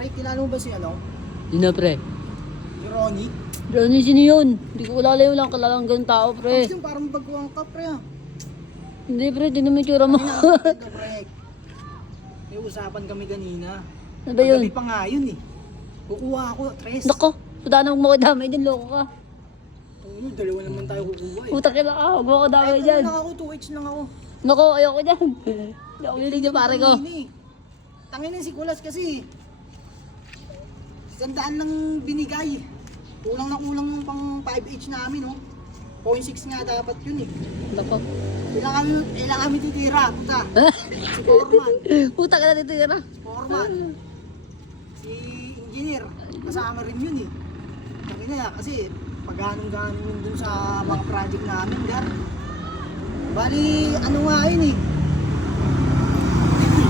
Pre, kilala mo ba si ano? Yun na, pre. Si Ronnie? Ronnie, sino yun? Hindi ko kilala yun lang. Kalalang ganun tao, pre. Tapos yung parang baguang ka, pre ah. Hindi, pre. Di naman yung tsura mo. Ito, pre. May usapan kami kanina. Ano ba yun? Gabi pa nga yun eh. Kukuha ako, tres. Nako, puta na huwag mo kadamay dyan. Loko ka. Ano, dalawa naman tayo kukuha eh. Puta kila ka. Huwag mo kadamay Ay, dyan. lang ako, 2H lang ako. Nako, ayoko dyan. Hindi ako lilig na pare ko. Tangin na si Kulas kasi. 100 lang binigay. Kulang na kulang yung pang 5H namin, oh. 0.6 nga dapat yun eh. Nako. Ilang kami titira, puta. Si Foreman. Puta ka na dito yan ah. Foreman. Si Engineer. Kasama rin yun eh. Sabi nila kasi pag ganong-ganon yun dun sa mga project namin, gar. Bali, ano nga yun eh.